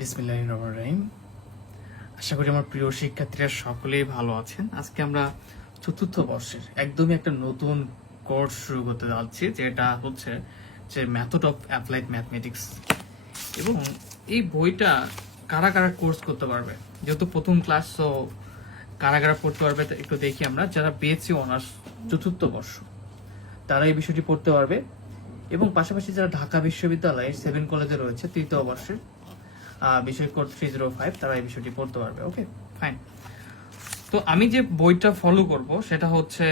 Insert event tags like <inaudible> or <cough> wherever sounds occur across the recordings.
বিসমিল্লাহ রহমান রহিম। আশা করি আমার প্রিয় শিক্ষার্থীরা সকলেই ভালো আছেন। আজকে আমরা চতুর্থ বর্ষের একদমই একটা নতুন কোর্স শুরু করতে যাচ্ছি, যেটা হচ্ছে যে মেথড অফ অ্যাপ্লাইড ম্যাথমেটিক্স এবং এই বইটা কারা কারা কোর্স করতে পারবে? যেহেতু প্রথম ক্লাস তো কারা কারা পড়তে পারবে একটু দেখি আমরা। যারা বিএসসি অনার্স চতুর্থ বর্ষ, তারা এই বিষয়টি পড়তে পারবে। এবং পাশাপাশি যারা ঢাকা বিশ্ববিদ্যালয়ের সেভেন কলেজে রয়েছে, তৃতীয় বর্ষের বিষয় কোড থ্রি জিরো ফাইভ তারা এই বিষয়টি পড়তে পারবে ওকে ফাইন তো আমি যে বইটা ফলো করব, সেটা হচ্ছে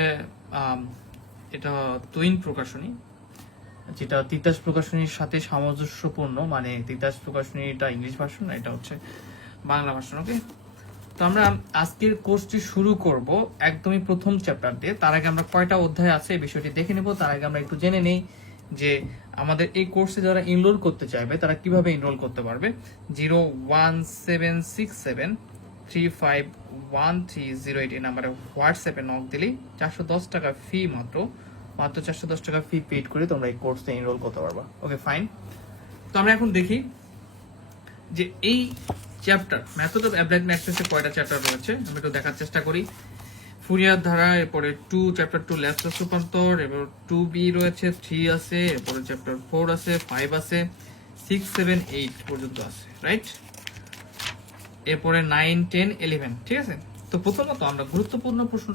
এটা তুইন প্রকাশনী, যেটা তিতাস প্রকাশনীর সাথে সামঞ্জস্যপূর্ণ মানে তিতাস প্রকাশনীটা ইংলিশ ভার্সন এটা হচ্ছে বাংলা ভার্সন ওকে তো আমরা আজকের কোর্সটি শুরু করব একদমই প্রথম চ্যাপ্টার দিয়ে। তার আগে আমরা কয়টা অধ্যায় আছে এই বিষয়টি দেখে নেব, তার আগে আমরা একটু জেনে নেই। যে আমাদের এই কোর্সে যারা এনরোল করতে চাইবে, তারা কীভাবে এনরোল করতে পারবে? Zero one seven six seven three five one three zero eight এই নাম্বারে হোয়াটসঅ্যাপে নক দিলেই চারশো দশ টাকা ফি মাত্র। মাত্র চারশো দশ টাকা ফি পেড করে তোমরা এই কোর্সে এনরোল করতে পারবা। ওকে ফাইন তো আমরা এখন দেখি যে এই চ্যাপ্টার মেথড অফ অ্যাপ্লাইড ম্যাথমেটিক্সে কয়টা চ্যাপ্টার রয়েছে? আমি একটু দেখার চেষ্টা করি। ফুরিয়ার ধারা এরপরে টু চ্যাপ্টার টু ল্যাপটপ রূপান্তর এরপর টু বি রয়েছে থ্রি আছে, এরপরে চ্যাপ্টার ফোর আছে ফাইভ আছে সিক্স সেভেন এইট পর্যন্ত আছে রাইট এরপরে নাইন টেন ইলেভেন ঠিক আছে? তো প্রথমত আমরা গুরুত্বপূর্ণ প্রশ্ন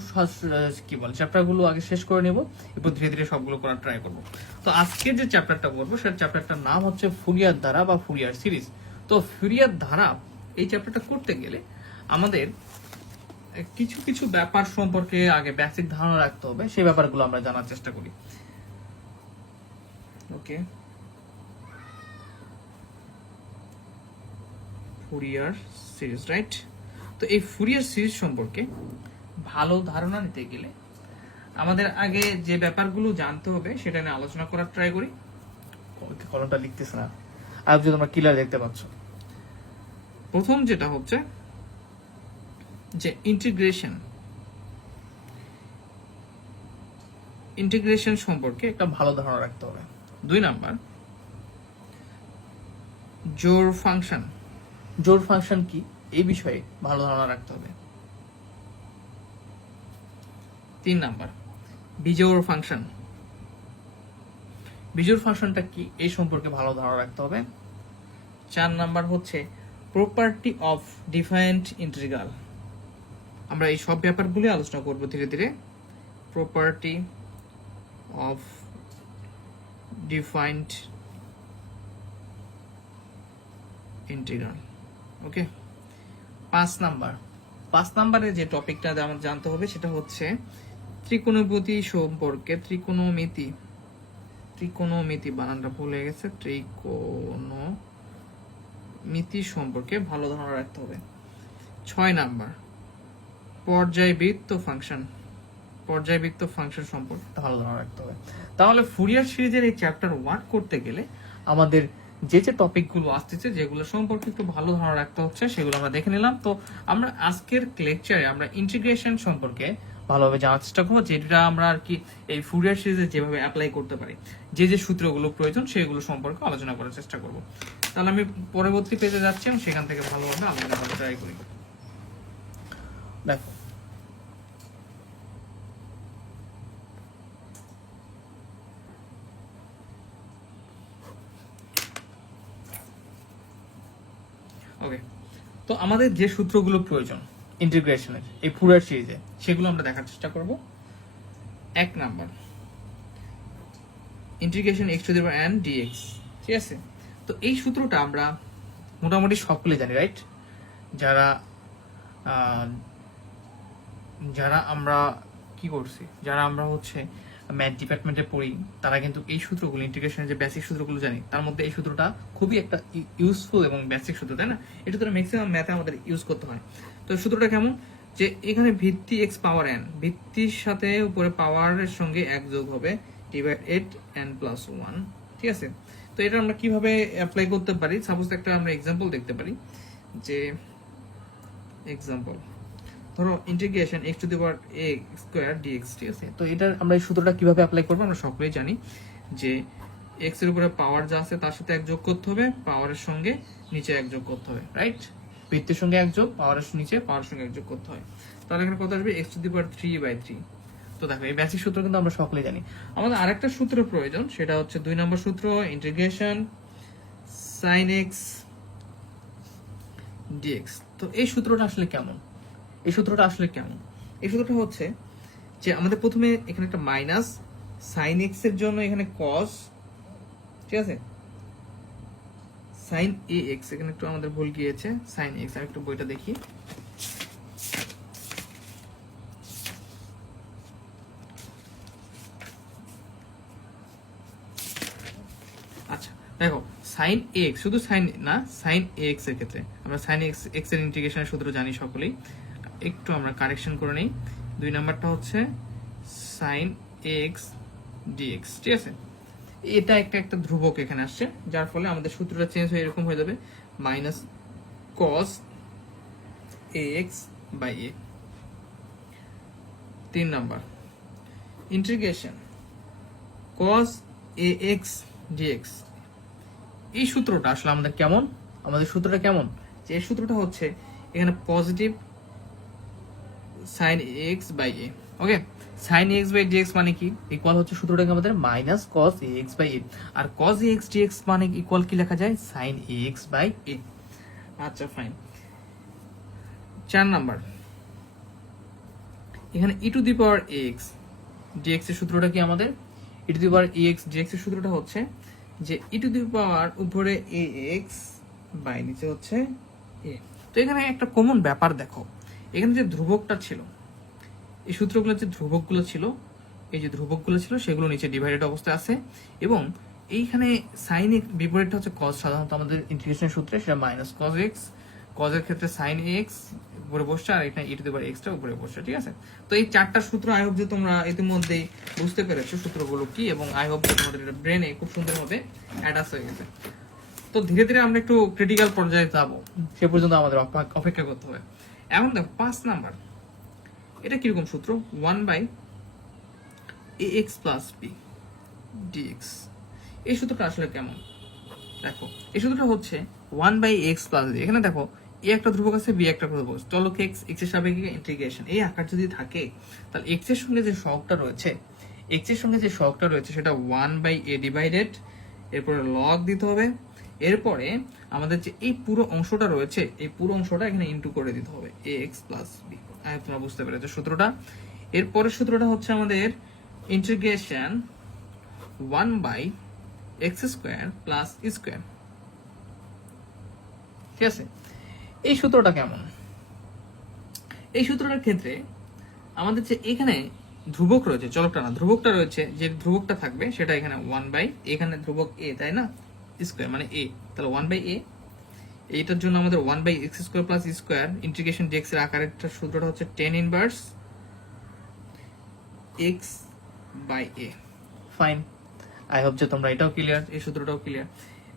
কি বল চ্যাপ্টারগুলো আগে শেষ করে নেব, এরপর ধীরে ধীরে সবগুলো করার ট্রাই করব। তো আজকে যে চ্যাপ্টারটা করব সেই চ্যাপ্টারটার নাম হচ্ছে ফুরিয়ার ধারা বা ফুরিয়ার সিরিজ তো ফুরিয়ার ধারা এই চ্যাপ্টারটা করতে গেলে আমাদের কিছু কিছু ব্যাপার সম্পর্কে আগে বেসিক ধারণা রাখতে হবে সেই ব্যাপারগুলো আমরা জানার চেষ্টা করি। ওকে ফুরিয়ার সিরিজ রাইট তো এই ফুরিয়ার সিরিজ সম্পর্কে ভালো ধারণা নিতে গেলে আমাদের আগে যে ব্যাপারগুলো জানতে হবে সেটা নিয়ে আলোচনা করার ট্রাই করি। কলমটা লিখতেছে না। আর যদি তোমরা ক্লিয়ার দেখতে পাচ্ছ। প্রথম যেটা হচ্ছে যে ইন্টিগ্রেশন ইন্টিগ্রেশন সম্পর্কে একটা ভালো ধারণা রাখতে হবে। দুই নাম্বার, জোর ফাংশন জোর ফাংশন কি? এই বিষয়ে ভালো ধারণা রাখতে হবে। তিন নাম্বার বিজোড় ফাংশন বিজোড় ফাংশনটা কি? এই সম্পর্কে ভালো ধারণা রাখতে হবে। চার নাম্বার হচ্ছে প্রপার্টি অফ ডিফাইন্ড ইন্টিগ্রাল আমরা এই সব ব্যাপারগুলো আলোচনা করব ধীরে ধীরে। Property of defined integral okay পাঁচ নাম্বার। পাঁচ নাম্বারে যে টপিকটা আমার জানতে হবে সেটা হচ্ছে ত্রিকোণমিতি সম্পর্কে, ত্রিকোণমিতি ত্রিকোণমিতি বানানটা ভুলে গেছে, ত্রিকোণমিতি সম্পর্কে ভালো ধারণা রাখতে হবে। ছয় নাম্বার। পর্যায়বৃত্ত ফাংশন পর্যায়বৃত্ত ফাংশন সম্পর্কে ভালো ধারণা রাখতে হবে। তাহলে ফুরিয়ার সিরিজের এই চ্যাপ্টার ওয়ান করতে গেলে আমাদের যে যে টপিকগুলো আসতেছে, যেগুলো সম্পর্কে একটু ভালো ধারণা রাখতে হচ্ছে, সেগুলো আমরা দেখে নিলাম। তো আমরা আজকের লেকচারে আমরা ইন্টিগ্রেশন সম্পর্কে ভালোভাবে জানার চেষ্টা করব, যেটা আমরা আর কি এই ফুরিয়ার সিরিজে যেভাবে অ্যাপ্লাই করতে পারি, যে যে সূত্রগুলো প্রয়োজন সেগুলো সম্পর্কে আলোচনা করার চেষ্টা করব। তাহলে আমি পরবর্তী পেজে যাচ্ছি এবং সেখান থেকে ভালোভাবে আলোচনা করার ট্রাই করি। দেখো ওকে তো আমাদের যে সূত্রগুলো প্রয়োজন ইন্টিগ্রেশনের এই ফুরার সিরিজে সেগুলো আমরা দেখার চেষ্টা করব। এক number. Integration x to the power n dx ঠিক আছে? তো এই সূত্রটা আমরা মোটামুটি সকলে জানি রাইট যারা যারা আমরা কি করছি? যারা আমরা হচ্ছে ম্যাথ ডিপার্টমেন্টে পড়ি, তারা কিন্তু এই সূত্রগুলো ইন্টিগ্রেশনের যে বেসিক সূত্রগুলো জানি, তার মধ্যে এই সূত্রটা খুবই একটা ইউজফুল এবং বেসিক সূত্র, তাই না? এই সূত্রটা ম্যাক্সিমাম ম্যাথে আমাদের ইউজ করতে হয়। তো সূত্রটা কেমন? যে এখানে ভিত্তি এক্স পাওয়ার এন ভিত্তির সাথে উপরে পাওয়ারের সঙ্গে এক যোগ হবে divide eight n plus one ঠিক আছে? তো এটা আমরা কীভাবে অ্যাপ্লাই করতে পারি? সাপোজ একটা আমরা এক্সাম্পল দেখতে পারি, যে এক্সাম্পল ধরো integration x to the power a square ঠিক আছে? তো এটা আমরা এই সূত্রটা কীভাবে অ্যাপ্লাই করব আমরা সকলেই জানি যে এক্সের উপরে পাওয়ার যা আছে তার সাথে এক যোগ করতে হবে পাওয়ারের সঙ্গে নিচে এক যোগ করতে হবে রাইট বৃত্তের সঙ্গে এক যোগ পাওয়ারের নিচে পাওয়ারের সঙ্গে এক যোগ করতে হয়। তাহলে এখানে কত আসবে? X to the power three by three তো দেখো, এই বেসিক সূত্র কিন্তু আমরা সকলে জানি। আমাদের আরেকটা সূত্র প্রয়োজন, সেটা হচ্ছে দুই নম্বর সূত্র ইন্টিগ্রেশন সাইন এক্স ডিএক্স তো এই সূত্রটা আসলে কেমন? এই সূত্রটা আসলে কেমন? এই সূত্রটা হচ্ছে যে আমাদের প্রথমে এখানে একটা মাইনাস সাইন এক্সের জন্য এখানে কস ঠিক আছে? সাইন এ এক্স এখানে একটু আমাদের ভুল গিয়েছে সাইন এক্স আমি একটু বইটা দেখি। আচ্ছা দেখো সাইন এক্স শুধু সাইন না সাইন এক্সের ক্ষেত্রে। আমরা সাইন এক্স এক্সের ইন্টিগ্রেশনের সূত্র জানি সকলেই। একটু আমরা কারেকশন করে নিই। দুই নাম্বারটা হচ্ছে সাইন এক্স ডিএক্স ঠিক আছে? এটা একটা একটা ধ্রুবক এখানে আসছে, যার ফলে আমাদের সূত্রটা চেঞ্জ হয়ে এরকম হয়ে যাবে। Minus cos x by a তিন number. Integration cos a x dx এই সূত্রটা আসলে আমাদের কেমন? আমাদের সূত্রটা কেমন? যে সূত্রটা হচ্ছে এখানে positive sine x by a okay sine x by dx মানে কি? ইকুয়াল হচ্ছে সূত্রটাকে আমাদের minus cos x by a R cos x dx মানে ইকুয়াল কি লেখা যায়? সাইন এক্স বাই এ আচ্ছা ফাইন চার নাম্বার। এখানে e to the power x dx এর সূত্রটা কি আমাদের? E to the power x dx এর সূত্রটা হচ্ছে যে ই টু দি পাওয়ার উপরে এ এক্স বাই নিচে হচ্ছে এ তো এখানে একটা কমন ব্যাপার দেখো। এখানে যে ধ্রুবকটা ছিল, এই সূত্রগুলো যে ধ্রুবকগুলো ছিল, এই যে ধ্রুবকগুলো ছিল, সেগুলো নিচে ডিভাইডেড অবস্থায় আছে এবং এইখানে সাইন বিপরীতটা হচ্ছে কজ সাধারণত আমাদের ইন্টিগ্রেশন সূত্রে, সেটা মাইনাস কজ এক্স কজের ক্ষেত্রে সাইন এক্স উপরে বসছে, আর এখানে e to the power extra উপরে বসছে, ঠিক আছে? তো এই চারটা সূত্র আই হোপ যে তোমরা ইতিমধ্যেই বুঝতে পেরেছ সূত্রগুলো কি, এবং আই হোপ যে তোমাদের ব্রেনে খুব সুন্দরভাবে অ্যাডাস হয়ে গেছে। তো ধীরে ধীরে আমরা একটু ক্রিটিক্যাল পর্যায়ে যাব, সে পর্যন্ত আমাদের অপেক্ষা করতে হবে। এখন দেখো পাঁচ নাম্বার। এটা কীরকম সূত্র? One by a x plus b dx এই সূত্রটা আসলে কেমন? দেখো, এই সূত্রটা হচ্ছে one by x plus b এখানে দেখো এ একটা ধ্রুবক আছে বি একটা ধ্রুবক আছে। চলক এক্স এক্সের সাপেক্ষে ইন্টিগ্রেশন এই আকার যদি থাকে, তাহলে এক্সের সঙ্গে যে সহগটা রয়েছে এক্সের সঙ্গে যে সহগটা রয়েছে, সেটা ওয়ান বাই এ ডিভাইডেড এরপরে লগ দিতে হবে। এরপরে আমাদের যে এই পুরো অংশটা রয়েছে, এই পুরো অংশটা এখানে ইন্টু করে দিতে হবে এ এক্স প্লাস বি তোমরা বুঝতে পেরেছ সূত্রটা? এরপরের সূত্রটা হচ্ছে আমাদের integration one by x square plus square ঠিক আছে? এই সূত্রটা কেমন? এই সূত্রটার ক্ষেত্রে আমাদের যে এখানে ধ্রুবক রয়েছে, চলকটা না, ধ্রুবকটা রয়েছে, যে ধ্রুবকটা থাকবে সেটা এখানে ওয়ান বাই এখানে ধ্রুবক এ তাই না? স্কোয়ার মানে এ তাহলে ওয়ান বাই এ এইটার জন্য আমাদের one by x square plus square integration dx এর আকারের সূত্রটা হচ্ছে tan inverse x by a fine I hope যে তোমরা এটাও ক্লিয়ার এই সূত্রটাও ক্লিয়ার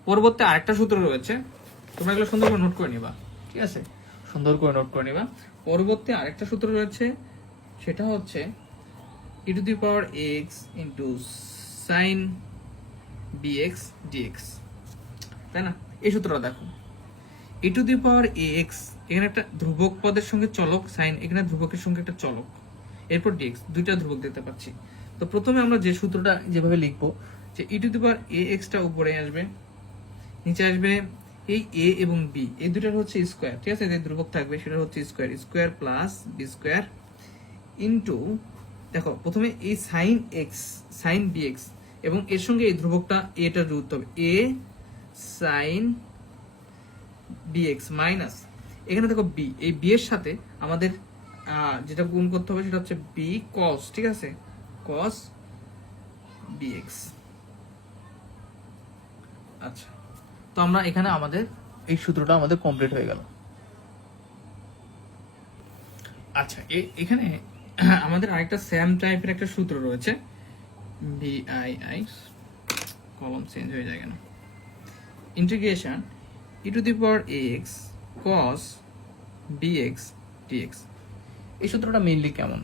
পরবর্তী আরেকটা সূত্র রয়েছে তোমরা এগুলো সুন্দর করে নোট করে নিবা। ঠিক আছে? সুন্দর করে নোট করে নিবা। পরবর্তী আরেকটা সূত্র রয়েছে সেটা হচ্ছে e to the power x into sine bx dx তাই না? এই সূত্রটা দেখো। ই to the power A x এখানে একটা ধ্রুবক পদের সঙ্গে চলক সাইন এখানে ধ্রুবকের সঙ্গে একটা চলক। এরপর ডিএক্স দুইটা ধ্রুবক দেখতে পাচ্ছি। তো প্রথমে আমরা যে সূত্রটা যেভাবে লিখব, যে ই to the power A extra উপরে আসবে, নিচে আসবে এই এ এবং বি এই দুটার হচ্ছে স্কোয়ার ঠিক আছে? যে ধ্রুবক থাকবে সেটা হচ্ছে square square plus b square into দেখো, প্রথমে এই sine x sine b x এবং এর সঙ্গে এই ধ্রুবকটা এটা যুক্ত হবে। এ সাইন বিএক্স মাইনাস এখানে দেখো বি এই বি এর সাথে আমাদের যেটা গুণ করতে হবে সেটা হচ্ছে বি কস ঠিক আছে? কস বিএক্স আচ্ছা তো আমরা এখানে আমাদের, এই সূত্রটা আমাদের কমপ্লিট হয়ে গেল। আচ্ছা এখানে <clears throat> আমাদের আরেকটা স্যাম টাইপের একটা সূত্র রয়েছে। বি আই আই কলম চেঞ্জ হয়ে যায় কেন? Integration e to the power x cos bx dx এই সূত্রটা মেইনলি কেমন?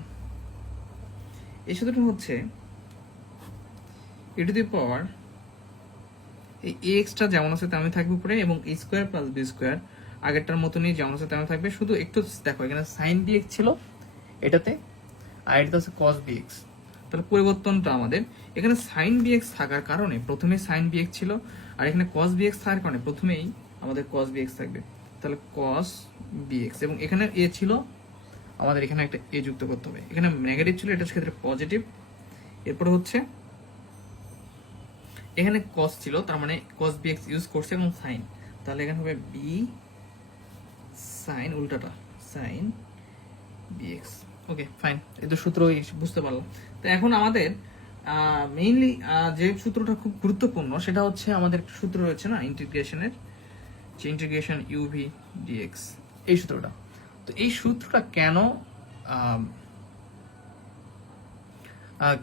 এই সূত্রটা হচ্ছে ই টু দি পাওয়ার এই এক্সটা যেমন আছে তেমনই থাকবে উপরে এবং a square plus b square আগেরটার মতনই যেমন আছে তেমন থাকবে। শুধু একটু দেখো, এখানে সাইন বি এক্স ছিল এটাতে, আর এটা আছে কস বি এক্স তাহলে পরিবর্তনটা আমাদের এখানে সাইন বি এক্স থাকার কারণে প্রথমে সাইন বি এক্স ছিল আর এখানে কস বি এক্স থাকার কারণে প্রথমেই আমাদের কস বি এক্স থাকবে। তাহলে কস বি এক্স এবং এখানে এ ছিল, আমাদের এখানে একটা এ যুক্ত করতে হবে। এখানে নেগেটিভ ছিল, এটা ক্ষেত্রে পজিটিভ এরপরে হচ্ছে, এখানে কস ছিল, তার মানে কস বি এক্স ইউজ করছে এবং সাইন তাহলে এখানে হবে b sine উল্টাটা sine b x okay fine এই তো সূত্র বুঝতে পারলাম। তো এখন আমাদের মেইনলি যে সূত্রটা খুব গুরুত্বপূর্ণ, সেটা হচ্ছে আমাদের একটা সূত্র রয়েছে না ইন্টিগ্রেশনের যে ইন্টিগ্রেশন ইউভি ডিএক্স এই সূত্রটা। তো এই সূত্রটা কেন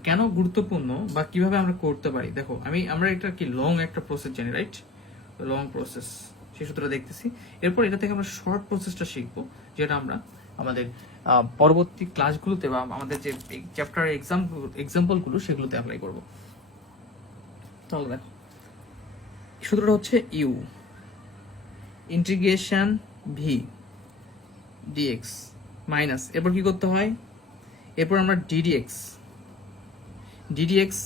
কেন গুরুত্বপূর্ণ বা কীভাবে আমরা করতে পারি? দেখো, আমি, আমরা এটা কি লং একটা প্রসেস জানি রাইট লং প্রসেস সেই সূত্রটা দেখতেছি। এরপর এটা থেকে আমরা শর্ট প্রসেসটা শিখব, যেটা আমরা আমাদের পরবর্তী ক্লাসগুলোতে বা আমাদের যে চ্যাপ্টার এক্সাম এক্সাম্পলগুলো সেগুলোতে অ্যাপ্লাই করব। তাহলে দেখো সূত্রটা হচ্ছে u integration v dx minus এরপর কি করতে হয়? এরপর আমরা ডিডিএক্স ডিডিএক্স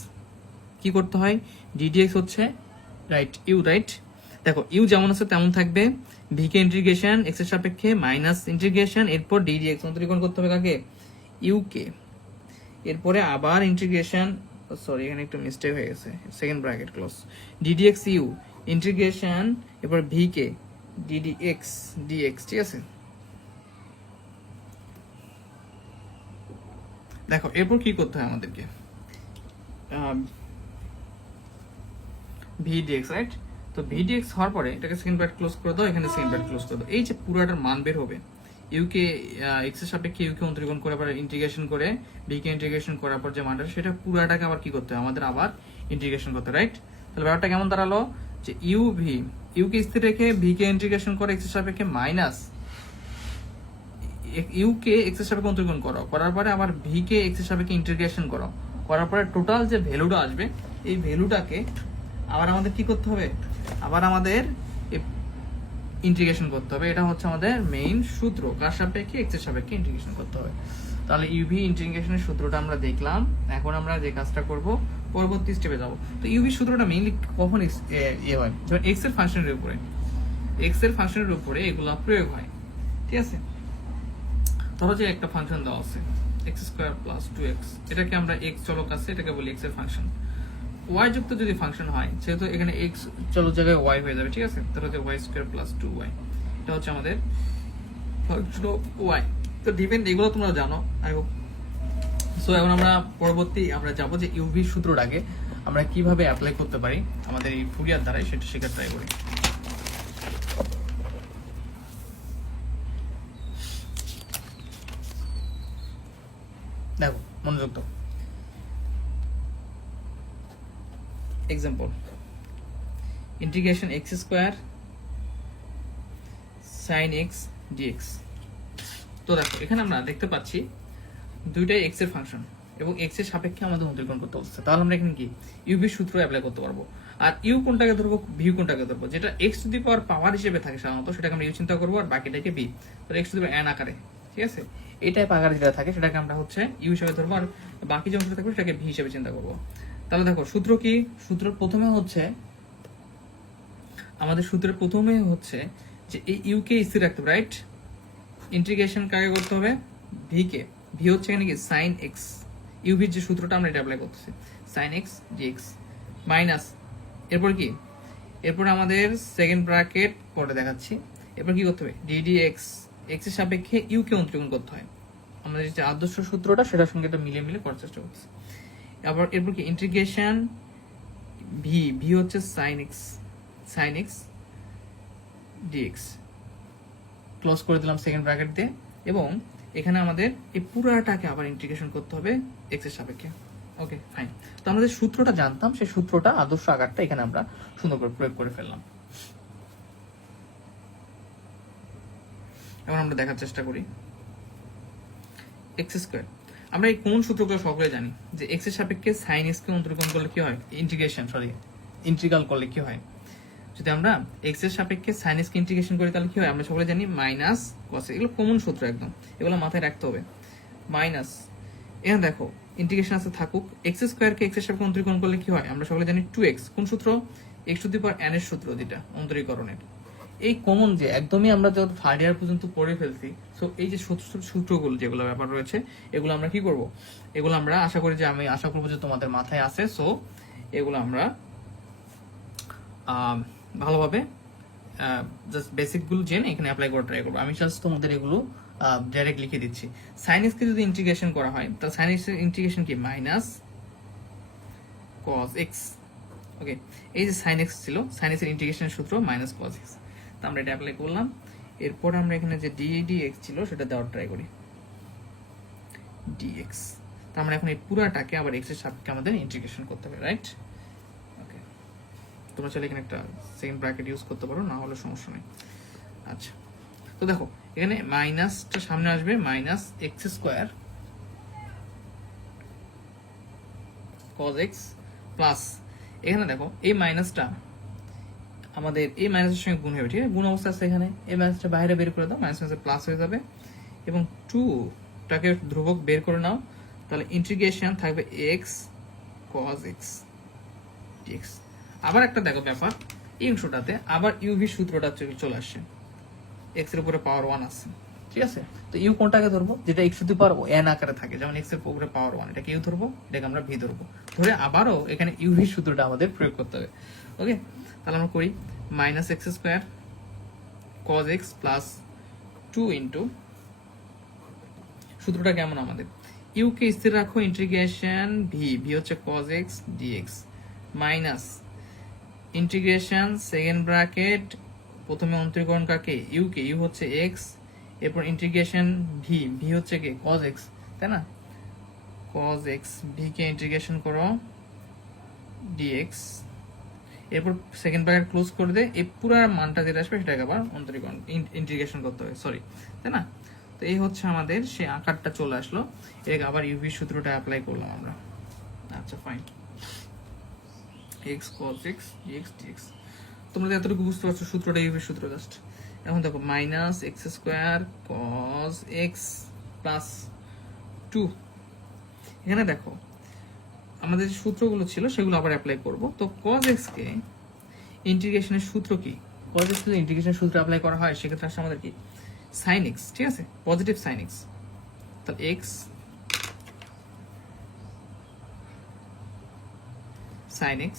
কি করতে হয়? ডিডিএক্স হচ্ছে রাইট ইউ রাইট দেখো, ইউ যেমন আছে তেমন থাকবে। ভিকে ইন্টিগ্রেশন এক্সের সাপেক্ষে মাইনাস ইন্টিগ্রেশন এরপর ডিডিএক্স অন্তরীকরণ করতে হবে কাকে? ইউকে এরপরে আবার ইন্টিগ্রেশন সরি এখানে একটু মিস্টেক হয়ে গেছে second bracket close d d x U integration এরপর V K d d x d x ঠিক আছে? দেখো, এরপর কি করতে হয় আমাদেরকে? ভিডিএক্স রাইট তো ভিডিএক্স হওয়ার পরে এটাকে সেকেন্ড ব্র্যাকেট ক্লোজ করে দাও, এখানে সেকেন্ড ব্র্যাকেট ক্লোজ করে দাও। এই যে পুরোটার মান বের হবে ইউকে এক্সের সাপেক্ষে ইউকে অন্তরীকরণ করে আবার ইন্টিগ্রেশন করে বিকে ইন্টিগ্রেশন করার পর যে মানটা, সেটা পুরাটাকে আবার কি করতে হয়? আমাদের আবার ইন্টিগ্রেশন করতে রাইট তাহলে ব্যাপারটা কেমন দাঁড়াল? যে ইউ ভি ইউকে স্থির রেখে ভিকে ইন্টিগ্রেশন করে এক্সের সাপেক্ষে মাইনাস ইউকে এক্সের সাপেক্ষে অন্তরীকরণ করো। করার পরে আবার ভি কে এক্সের সাপেক্ষে ইন্টিগ্রেশন করো। করার পরে টোটাল যে ভ্যালুটা আসবে, এই ভ্যালুটাকে আবার আমাদের কি করতে হবে? আবার আমাদের ইন্টিগ্রেশন করতে হবে। এটা হচ্ছে আমাদের মেইন সূত্র। কার সাপেক্ষে? এক্সের সাপেক্ষে ইন্টিগ্রেশন করতে হবে। তাহলে ইউভি ইন্টিগ্রেশনের সূত্রটা আমরা দেখলাম। এখন আমরা যে কাজটা করব, পরবর্তী স্টেপে যাব। তো ইউভি সূত্রটা মেইনলি কখন ইয়ে হয়? যখন এক্সের ফাংশনের উপরে। এক্সের ফাংশনের উপরে এগুলো প্রয়োগ হয়। ঠিক আছে? ধরো যে একটা ফাংশন দেওয়া আছে। X square plus two x এটাকে আমরা এক্স চলক আছে, এটাকে বলি এক্সের ফাংশন ওয়াই যুক্ত যদি ফাংশন হয় সেহেতু এখানে এক্স চলক জায়গায় ওয়াই হয়ে যাবে, ঠিক আছে? তাহলে হচ্ছে y square plus two y এটা হচ্ছে আমাদের ফাংশন ওয়াই তো ডিপেন্ড এগুলো তোমরা জানো আই হোপ সো এখন আমরা পরবর্তী আমরা যাব যে ইউভি সূত্রটাকে আমরা কীভাবে অ্যাপ্লাই করতে পারি আমাদের এই ফুরিয়ার দ্বারাই, সেটা শেখার ট্রাই করি। দেখো, মনোযোগ দাও। Example integration x square sine x dx তো দেখো, এখানে আমরা দেখতে পাচ্ছি দুইটাই এক্সের ফাংশন এবং এক্সের সাপেক্ষে আমাদের অন্তরীকরণ করতে হচ্ছে তাহলে আমরা এখানে কি? ইউবি সূত্র অ্যাপ্লাই করতে পারব। আর ইউ কোনটাকে ধরবো? ভিউ কোনটাকে ধরবো? যেটা এক্স টু দি পাওয়ার পাওয়ার হিসেবে থাকে সাধারণত, সেটাকে আমরা ইউ চিন্তা করব আর বাকিটাকে বি তাহলে x to the power n আকারে, ঠিক আছে? এই টাইপ আকারে যেটা থাকে, সেটাকে আমরা হচ্ছে ইউ হিসেবে ধরবো আর বাকি যে অংশটা থাকবে, সেটাকে ভি হিসেবে চিন্তা করব। তাহলে দেখো, সূত্র কি? সূত্র প্রথমে হচ্ছে, আমাদের সূত্রের প্রথমে হচ্ছে যে এই ইউকে স্থির রাখতে হবে রাইট ইন্টিগ্রেশন কাকে করতে হবে? ভি কে ভি হচ্ছে এখানে কি? সাইন এক্স ইউভির যে সূত্রটা আমরা এটা অ্যাপ্লাই করতেছি। সাইন এক্স ডিএক্স মাইনাস এরপর কি? এরপর আমাদের সেকেন্ড ব্র্যাকেট পরে দেখাচ্ছি। এরপর কি করতে হবে? ডিডি এক্স এক্সের সাপেক্ষে ইউ কে অন্তরীকরণ করতে হয়। আমাদের যে আদর্শ সূত্রটা, সেটার সঙ্গে এটা মিলিয়ে মিলে করার চেষ্টা করছি আবার এরপর কি? ইন্টিগ্রেশন ভি ভি হচ্ছে sine x sine x dx close করে দিলাম সেকেন্ড ব্র্যাকেট দিয়ে। এবং এখানে আমাদের এই পুরাটাকে আবার ইন্টিগ্রেশন করতে হবে এক্সের সাপেক্ষে। ওকে ফাইন তো আমাদের সূত্রটা জানতাম, সেই সূত্রটা আদর্শ আকারটা এখানে আমরা সুন্দর করে প্রয়োগ করে ফেললাম। এখন আমরা দেখার চেষ্টা করি। এক্স স্কোয়ার আমরা এই কোন সূত্রগুলো সকলে জানি? যে এক্সের সাপেক্ষে সাইন এক্স কে অন্তরীকরণ করলে কি হয়? ইন্টিগ্রেশন সরি ইন্টিগ্রাল করলে কি হয়? যদি আমরা এক্সের সাপেক্ষে সাইনিস কে ইন্টিগ্রেশন করি, তাহলে কি হয়? আমরা সকলে জানি মাইনাস কস এগুলো কমন সূত্র একদম। এগুলো মাথায় রাখতে হবে। মাইনাস এখানে দেখো ইন্টিগ্রেশন আছে, থাকুক। এক্স স্কোয়ারকে এক্সের সাপেক্ষে অন্তরীকরণ করলে কি হয়? আমরা সকলে জানি টু এক্স কোন সূত্র? X to the power n এর সূত্র যেটা, অন্তরীকরণের। এই কমন যে, একদমই আমরা যত থার্ড ইয়ার পর্যন্ত পড়ে ফেলছি সো এই যে সূত্র সূত্রগুলো যেগুলো ব্যাপার রয়েছে, এগুলো আমরা কি করব? এগুলো আমরা আশা করি যে, আমি আশা করব যে তোমাদের মাথায় আছে সো এগুলো আমরা ভালোভাবে জাস্ট বেসিকগুলো জেনে এখানে অ্যাপ্লাই করে ট্রাই করব। আমি জাস্ট তোমাদের এগুলো ডাইরেক্ট লিখে দিচ্ছি। সাইনিসকে যদি ইন্টিগ্রেশন করা হয়, তাহলে সাইনিসের ইন্টিগ্রেশন কি? মাইনাস কজ এক্স ওকে এই যে সাইন এক্স ছিল সাইনিসের ইন্টিগ্রেশনের সূত্র মাইনাস কজ এক্স আমরা এটা অ্যাপ্লাই করলাম। এরপর আমরা এখানে যে ডি ডি এক্স ছিল, সেটা দেওয়ার ট্রাই করি। ডিএক্স তো আমরা এখন এই পুরাটাকে আবার এক্সের আমাদের ইন্টিগ্রেশন করতে হবে রাইট ওকে তোমরা চাইলে এখানে একটা সেকেন্ড ব্র্যাকেট ইউজ করতে পারো, না হলে সমস্যা নেই। আচ্ছা। তো দেখো, এখানে মাইনাসটা সামনে আসবে minus x square cos x plus এখানে দেখো, এই মাইনাসটা আমাদের এই মাইনাসের সঙ্গে গুণ হবে, ঠিক আছে? গুণ অবস্থা আছে এখানে। এই মাইনাসটা বাইরে বের করে দাও মাইনাস মাইনাসে প্লাস হয়ে যাবে। এবং টুটাকে ধ্রুবক বের করে নাও, তাহলে ইন্টিগ্রেশন থাকবে এক্স কজ এক্স ডিএক্স আবার একটা দেখো ব্যাপার, এই অংশটাতে আবার ইউভি সূত্রটা চলে আসছে। এক্সের উপরে পাওয়ার ওয়ান আছে, ঠিক আছে? তো ইউ কোনটাকে ধরবো? যেটা এক্স টু পাওয়ার এন আকারে থাকে, যেমন এক্সের উপরে পাওয়ার ওয়ান এটাকে ইউ ধরবো, এটাকে আমরা ভি ধরবো। ধরে আবারও এখানে ইউভি সূত্রটা আমাদের প্রয়োগ করতে হবে ওকে তাহলে আমরা করি minus x square cos x plus two into সূত্রটা কেমন আমাদের? ইউ কে স্থির রাখো ইন্টিগ্রেশন ভি ভি হচ্ছে cos x dx minus integration second bracket প্রথমে অন্তরীকরণ কাকে? ইউ কে ইউ হচ্ছে এক্স এরপর ইন্টিগ্রেশন ভি ভি হচ্ছে কে? কজ এক্স তাই না? কজ এক্স ভি কে ইন্টিগ্রেশন করো ডিএক্স এরপর সেকেন্ড ব্র্যাকেট ক্লোজ করে দে, এই পুরো মানটা যেটা আসবে সেটাকে আবার অন্তরীকরণ ইন্টিগ্রেশন করতে হবে সরি তাই না? তো এই হচ্ছে আমাদের, সেই আকারটা চলে আসলো এটাকে আবার ইউভি সূত্রটা অ্যাপ্লাই করলাম আমরা। আচ্ছা fine x cos x x dx তোমরা এতটুকু বুঝতে পারছ সূত্রটা ইউভি সূত্র জাস্ট এখন দেখো minus x square cos x plus two এখানে দেখো আমাদের সূত্রগুলো ছিল, সেগুলো আবার অ্যাপ্লাই করব। তো cos x কে ইন্টিগ্রেশনের সূত্র কি? cos x যদি ইন্টিগ্রেশনের সূত্র অ্যাপ্লাই করা হয়, সেক্ষেত্রে আসলে আমাদের কি? sin x, ঠিক আছে? পজিটিভ sin x তাহলে x sin x,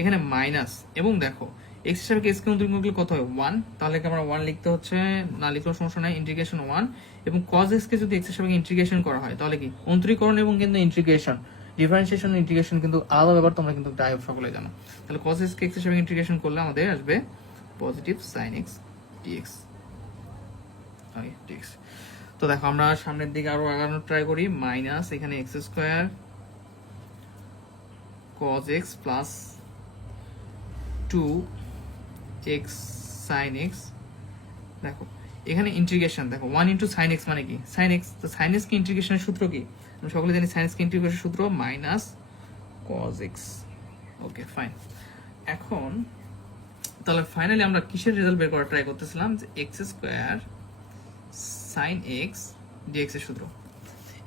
এখানে মাইনাস এবং দেখো, x হিসাবে x কে অন্তর্গত করলে কত হয়? 1 তাহলে কি আমরা 1 লিখতে হচ্ছে, না লিখলেও সমস্যা নাই ইন্টিগ্রেশন 1 এবং cos x কে যদি x হিসাবে ইন্টিগ্রেশন করা হয়, তাহলে কি? অন্তরীকরণ এবং কিন্তু ইন্টিগ্রেশন ডিফারেন্সিয়েশন ইন্টিগ্রেশন কিন্তু আলাদা ব্যাপার, তোমরা কিন্তু প্রায় সকলে জানো। তাহলে cos x কে x হিসাবে ইন্টিগ্রেশন করলে আমাদের আসবে positive x dx okay dx তো দেখো, আমরা সামনের দিকে আরও আগানোর ট্রাই করি মাইনাস এখানে x square cos x plus two x sine x দেখো, এখানে ইন্টিগ্রেশন দেখো ওয়ান ইন্টু সাইন এক্স মানে কি? সাইন এক্স তো সাইন এক্স কি ইন্টিগ্রেশনের সূত্র কি? সকলে জানি সাইন এক্স ইন্টিগ্রেশন সূত্র minus cos x okay fine এখন, তাহলে ফাইনালি আমরা কিসের রেজাল্ট বের করার ট্রাই করতেছিলাম? যে x square sine x dx এর সূত্র।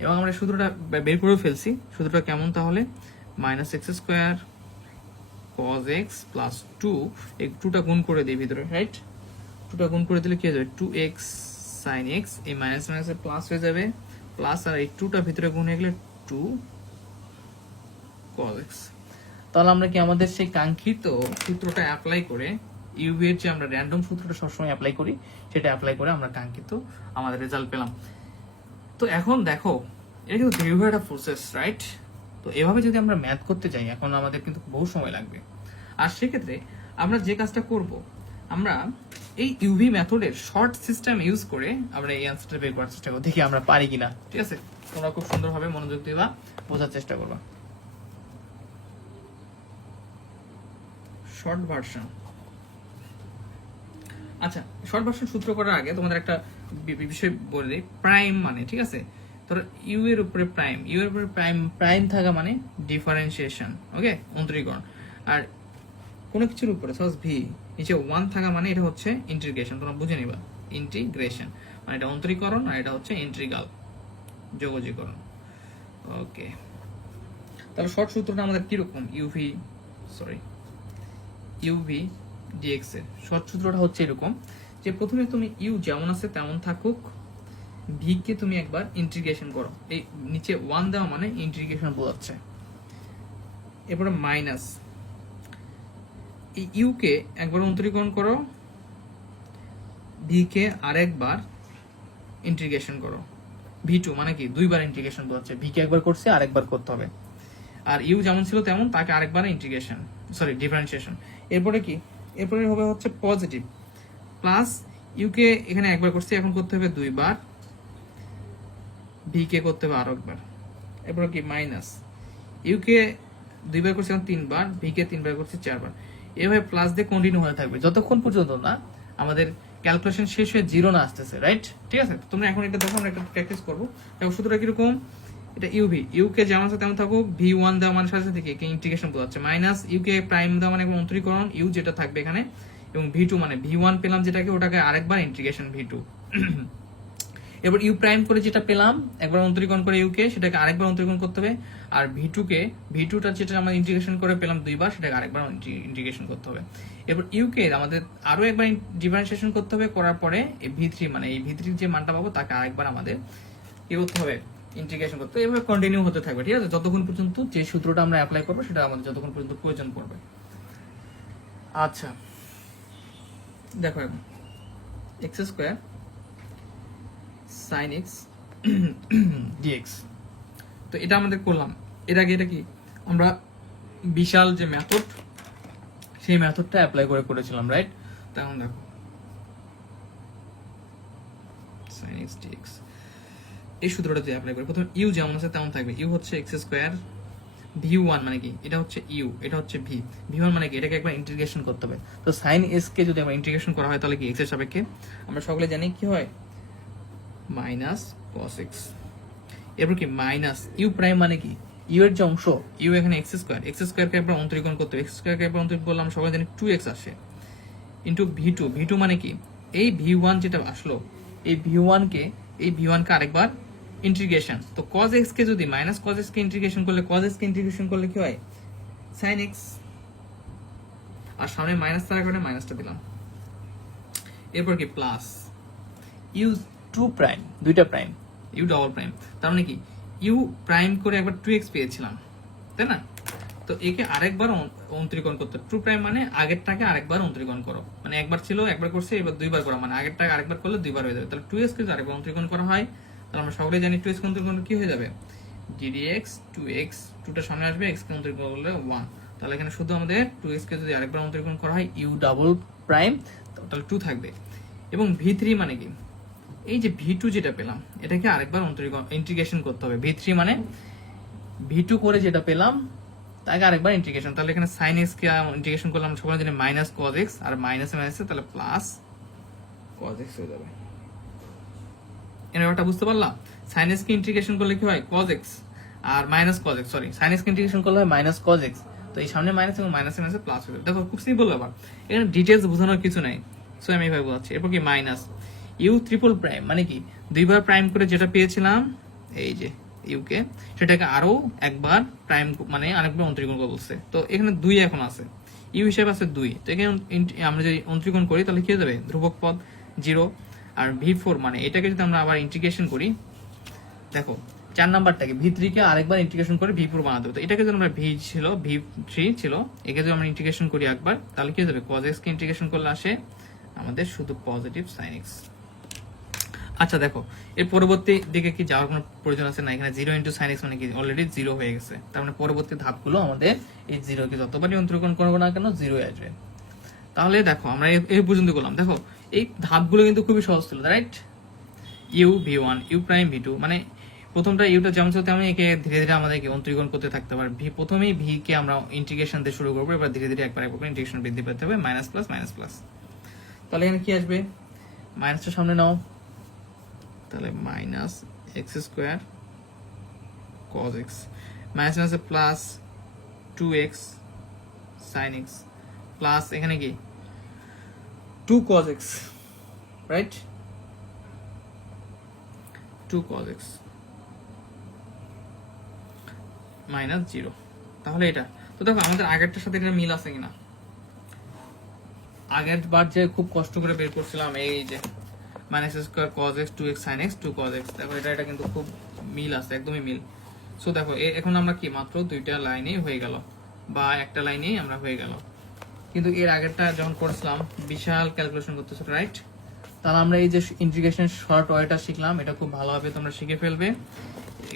এবং আমরা সূত্রটা বের করে ফেলছি। সূত্রটা কেমন তাহলে? Minus x square cos x plus two এই টুটা গুণ করে দিই ভিতরে রাইট টুটা গুণ করে দিলে কি হয়ে যাবে? টু এক্স সাইন এক্স এই মাইনাস মাইনাসে প্লাস হয়ে যাবে। প্লাস আর এই টুটা ভিতরে গুণ গেলে টু cos x তাহলে আমরা কি আমাদের সেই কাঙ্ক্ষিত সূত্রটা অ্যাপ্লাই করে ইউভি এর যে আমরা র্যান্ডম সূত্রটা সবসময় অ্যাপ্লাই করি, সেটা অ্যাপ্লাই করে আমরা কাঙ্ক্ষিত আমাদের রেজাল্ট পেলাম। তো এখন দেখো, এটা কিন্তু দীর্ঘ একটা প্রসেস রাইট তো এভাবে যদি আমরা ম্যাথ করতে যাই, এখন আমাদের কিন্তু বহু সময় লাগবে। আর সেক্ষেত্রে আমরা যে কাজটা করব আমরা এই ইউভি মেথডের শর্ট সিস্টেম ইউজ করে আমরা এই অ্যান্সারটা বের করার চেষ্টা করব। দেখি আমরা পারি কিনা। ঠিক আছে? তোমরা খুব সুন্দরভাবে মনোযোগ দিবা বোঝার চেষ্টা করবা। শর্ট ভার্সন আচ্ছা শর্ট ভার্সন সূত্র করার আগে তোমাদের একটা বিষয় বলে দিই। প্রাইম মানে ঠিক আছে? ধরো ইউ এর উপরে প্রাইম ইউ এর উপরে প্রাইম প্রাইম থাকা মানে ডিফারেন্সিয়েশন ওকে অন্তরীকরণ। আর কোনো কিছুর উপরে সাপোজ ভি নিচে ওয়ান থাকা মানে এটা হচ্ছে ইন্টিগ্রেশন তোমরা বুঝে নিবা। ইন্টিগ্রেশন মানে এটা অন্তরীকরণ আর এটা হচ্ছে ইন্ট্রিগাল যোগজীকরণ। ওকে তাহলে শর্ট সূত্রটা আমাদের কীরকম? U v sorry u v dx এর। শর্ট সূত্রটা হচ্ছে এরকম যে প্রথমে তুমি ইউ যেমন আছে তেমন থাকুক ভি কে তুমি একবার ইন্টিগ্রেশন করো। এই নিচে ওয়ান দেওয়া মানে ইন্টিগ্রেশন বোঝাচ্ছে। এরপরে মাইনাস এই ইউ কে একবার অন্তরীকরণ করো। ভি কে আরেকবার ইন্টিগ্রেশন করো। ভি টু মানে কি? দুইবার ইন্টিগ্রেশন বোঝাচ্ছে ভি কে একবার করছে, আরেকবার করতে হবে। আর ইউ যেমন ছিল তেমন, তাকে আরেকবার ইন্টিগ্রেশন সরি ডিফারেন্সিয়েশন এরপরে কি? এরপরে হবে হচ্ছে পজিটিভ প্লাস ইউকে এখানে একবার করছি, এখন করতে হবে দুইবার। ভি কে করতে হবে আরও একবার। এরপরে কি? মাইনাস ইউকে দুইবার করছি, এখন তিনবার। ভি কে তিনবার করছি, চারবার। এভাবে প্লাস দিয়ে কন্টিনিউ হতে থাকবে। যতক্ষণ পর্যন্ত না আমাদের ক্যালকুলেশন শেষ হয়ে জিরো না আসতেছে রাইট ঠিক আছে? তোমরা এখন এটা দেখো, আমরা একটা প্র্যাকটিস করব। দেখো, সূত্রটা কীরকম? এটা ইউভি ইউকে যেমন তেমন থাকুক ভি ওয়ান দেওয়া মানে সাথে সাথে কি ইন্টিগ্রেশন বোঝাচ্ছে। মাইনাস ইউকে প্রাইম দেওয়া মানে অন্তরীকরণ ইউ যেটা থাকবে এখানে, এবং ভি টু মানে ভি ওয়ান পেলাম যেটাকে, ওটাকে আরেকবার ইন্টিগ্রেশন ভি টু এবার ইউ প্রাইম করে যেটা পেলাম, একবার অন্তরীকরণ করে ইউকে সেটাকে আরেকবার অন্তরীকরণ করতে হবে। আর ভি টু কে ভি টুটা যেটা আমরা ইন্টিগ্রেশন করে পেলাম দুইবার, সেটাকে আরেকবার ইন্টিগ্রেশন করতে হবে। এবার ইউকে আমাদের আরও একবার ডিফারেন্সিয়েশন করতে হবে, করার পরে এই ভি থ্রি মানে এই ভি থ্রির যে মানটা পাবো, তাকে আরেকবার আমাদের কি করতে হবে ইন্টিগ্রেশন করতে হবে। এভাবে কন্টিনিউ হতে থাকবে, ঠিক আছে? যতক্ষণ পর্যন্ত যে সূত্রটা আমরা অ্যাপ্লাই করব, সেটা আমাদের যতক্ষণ পর্যন্ত প্রয়োজন পড়বে। আচ্ছা দেখো এখন x square sine x dx তো এটা আমাদের করলাম। এর আগে এটা কি? আমরা বিশাল যে মেথড সেই মেথডটা অ্যাপ্লাই করে করেছিলাম রাইট তখন দেখো। সাইন এক্স ডিএক্স এই সূত্রটা যদি অ্যাপ্লাই করি প্রথমে ইউ যেমন আছে তেমন থাকবে। ইউ হচ্ছে এক্স স্কোয়ার ভি ওয়ান মানে কি? এটা হচ্ছে ইউ এটা হচ্ছে ভি ভি ওয়ান মানে কি? এটাকে একবার ইন্টিগ্রেশন করতে হবে। তো সাইন এস কে যদি আমরা ইন্টিগ্রেশন করা হয় তাহলে কি? এক্সের সাপেক্ষে। আমরা সকলে জানি কি হয়? মাইনাস কস এক্স এরপর কি মাইনাস ইউ প্রাইম মানে কি? ইউ এর যে অংশ ইউ এখানে এক্স স্কোয়ার এক্স স্কোয়ারকে একবার অন্তরীকরণ করতে এক্স স্কোয়ারকে একবার অন্তরীকরণ করলে আমরা সবাই জানি টু এক্স আসে। Into v two v two মানে কি? এই ভি ওয়ান যেটা আসলো, এই ভি ওয়ান কে, এই ভি ওয়ান কে আরেকবার ইন্টিগ্রেশন তো কজ এক্স কে যদি মাইনাস কজ এক্স কে ইন্টিগ্রেশন করলে কজ এক্স কে ইন্টিগ্রেশন করলে কি হয়? সাইন এক্স আর সামনে মাইনাস থাকার কারণে মাইনাসটা দিলাম। এরপর কি প্লাস ইউ টু প্রাইম দুইটা প্রাইম ইউ ডবল প্রাইম তার মানে কি? ইউ প্রাইম করে একবার টু এক্স পেয়েছিলাম। তাই না? তো একে আরেকবার অন- অন্তরীকরণ করতে টু প্রাইম মানে আগেরটাকে আরেকবার অন্তরীকরণ করো। মানে একবার ছিল, একবার করছে, এবার দুইবার করা। মানে আগেরটাকে আরেকবার করলে দুইবার হয়ে যাবে। তাহলে টু এক্স কে আরেকবার অন্তরীকরণ করা হয়, তাহলে আমরা সকলে জানি টু এক্স অন্তরীকরণ কি হয়ে যাবে? ডিডি এক্স টু এক্স টুটা সামনে আসবে এক্স কে অন্তরীকরণ করলে ওয়ান তাহলে এখানে শুধু আমাদের টু এক্স কে যদি আরেকবার অন্তরীকরণ করা হয় ইউ ডাবল প্রাইম তাহলে টু থাকবে। এবং ভি থ্রি মানে কি? এই যে ভি টু যেটা পেলাম, এটাকে আরেকবার ইন্টিগ্রেশন করতে হবে। ভি থ্রি মানে ভি টু করে যেটা পেলাম, তাকে আরেকবার ইন্টিগ্রেশন তাহলে এখানে সাইন এক্স কে ইন্টিগ্রেশন করলাম সবাই জানি মাইনাস কজ এক্স আর মাইনাসে মাইনাসে তাহলে প্লাস কজ এক্স হয়ে যাবে। এর ব্যাপারটা বুঝতে পারলাম? সাইন এক্স কে ইন্টিগ্রেশন করলে কি হয়? কজ এক্স আর minus cos x sorry sine x কে ইন্টিগ্রেশন করলে হয় মাইনাস কজ এক্স তো এই সামনে মাইনাস এবং মাইনাসে মাইনাসে প্লাস হয়ে যাবে। দেখো, খুব সিম্পল ব্যাপার। এখানে ডিটেলস বোঝানোর কিছু নাই। সো আমি এইভাবে বোঝাচ্ছি। এরপর কি? মাইনাস ইউ ট্রিপল প্রাইম মানে কি? দুইবার প্রাইম করে যেটা পেয়েছিলাম, এই যে ইউকে সেটাকে আরও একবার প্রাইম মানে আরেকবার অন্তরীকরণ করে বলছে। তো এখানে দুই এখন আছে। ইউ হিসেবে আছে দুই। তো এখানে আমরা যদি অন্তরীকরণ করি, তাহলে কি হয়ে যাবে? ধ্রুবক পদ জিরো আর ভি ফোর মানে এটাকে যদি আমরা আবার ইন্টিগ্রেশন করি, দেখো, চার নাম্বারটাকে ভি থ্রি কে আরেকবার ইন্টিগ্রেশন করে ভি ফোর বানাতে হবে। এটাকে যদি আমরা ভি ছিল ভি থ্রি ছিল, একে যদি আমরা ইন্টিগ্রেশন করি একবার, তাহলে কি হয়ে যাবে? কজ এক্স কে ইন্টিগ্রেশন করলে আসে আমাদের শুধু পজিটিভ সাইন এক্স আচ্ছা দেখো, এর পরবর্তী দিকে কি যাওয়ার কোনো প্রয়োজন আছে? না, এখানে জিরো ইন্টু সাইন এক্স মানে কি? অলরেডি জিরো হয়ে গেছে। তার মানে পরবর্তী ধাপগুলো আমাদের এই জিরোকে যতবারই অন্তরীকরণ করব না কেন জিরো আসবে। তাহলে দেখো, আমরা এই- পর্যন্ত করলাম দেখো, এই ধাপগুলো কিন্তু খুবই সহজ ছিল right u v one u prime v two মানে প্রথমটা ইউটা যেমন ছিল তেমন একে ধীরে ধীরে আমাদেরকে অন্তরীকরণ করতে থাকতে হবে। ভি প্রথমেই ভি কে আমরা ইন্টিগ্রেশন দিয়ে শুরু করব, এবার ধীরে ধীরে একবার একবার ইন্টিগ্রেশন বৃদ্ধি পেতে হবে মাইনাস প্লাস মাইনাস প্লাস তাহলে এখানে কি আসবে? মাইনাসটা সামনে নাও। তাহলে minus x square cos x minus minus plus two x sine x plus এখানে কি? Two cos x right two cos x minus zero তাহলে এটা, তো দেখো আমাদের আগেরটার সাথে এটা মিল আছে কিনা? আগের বার যে খুব কষ্ট করে বের করছিলাম, এই যে minus square cos x two x sine x two cos x দেখো, এটা এটা কিন্তু খুব মিল আছে, একদমই মিল। সো দেখো এখন আমরা কি, মাত্র দুইটা লাইনেই হয়ে গেল, বা একটা লাইনেই আমরা হয়ে গেল। কিন্তু এর আগেরটা যখন করছিলাম, বিশাল ক্যালকুলেশন করতেছো রাইট তাহলে আমরা এই যে ইন্টিগ্রেশন শর্ট ওয়েটা শিখলাম, এটা খুব ভালোভাবে তোমরা শিখে ফেলবে।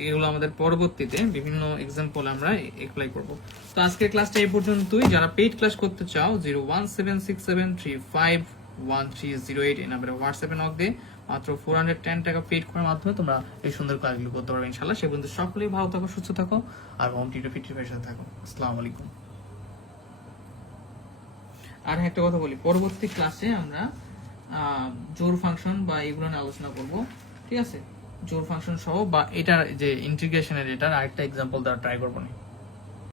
এগুলো আমাদের পরবর্তীতে বিভিন্ন এক্সাম্পল আমরা অ্যাপ্লাই করব। তো আজকের ক্লাসটা এই পর্যন্তই। যারা পেইড ক্লাস করতে চাও zero one seven six seven three five আর হ্যাঁ, একটা কথা বলি পরবর্তী ক্লাসে আমরা জোর ফাংশন বা এগুলো নিয়ে আলোচনা করব ঠিক আছে? জোর ফাংশন সহ বা এটার যে ইন্টিগ্রেশনের এটার আরেকটা এক্সাম্পল দেওয়ার ট্রাই করব না